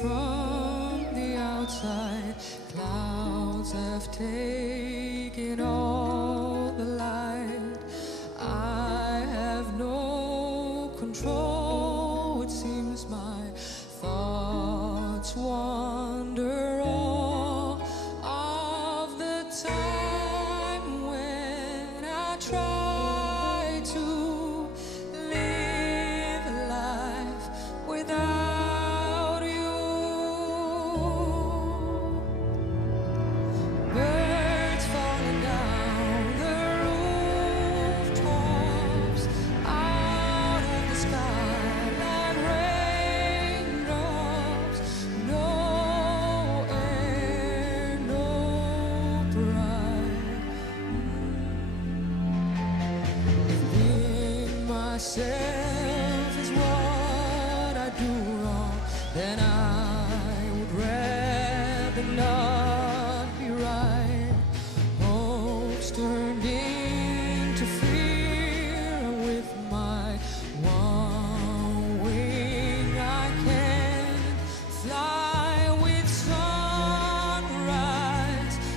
from the outside. Clouds have taken all the light. I have no control. It seems my thoughts wander all of the time when I try to live a life without you. Birds falling down the rooftops, out of the sky like raindrops. No air, no pride. If being myself is what I do wrong, then I would rather not be right. Hopes turned into fear, and with my one wing I can fly with sunrise,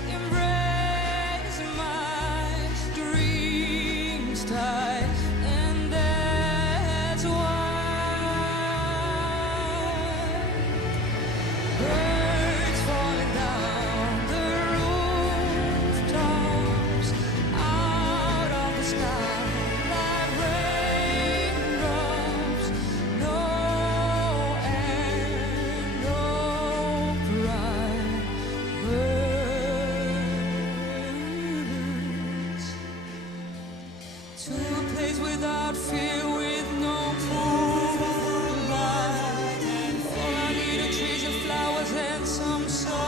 embrace my dreams tight, and that's why birds falling down the rooftops, out of the sky like raindrops. No air, no pride. Birds to a place without fear, with no moonlight. All I need are trees and flowers and some sunlight,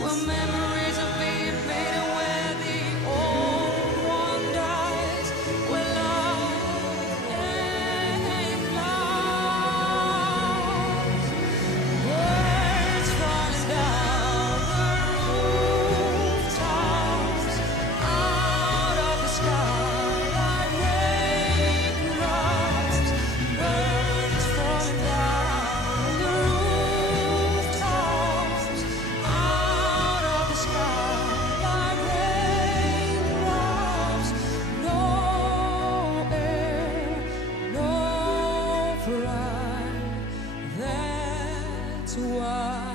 where memories are being made and where the old one dies, where love ain't lost. Birds falling down the rooftops, out of the sky like raindrops. Birds falling down the rooftops, out of the sky like raindrops. No air, no pride. That's why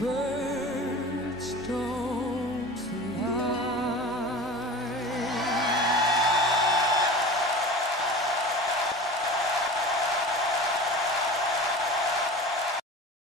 birds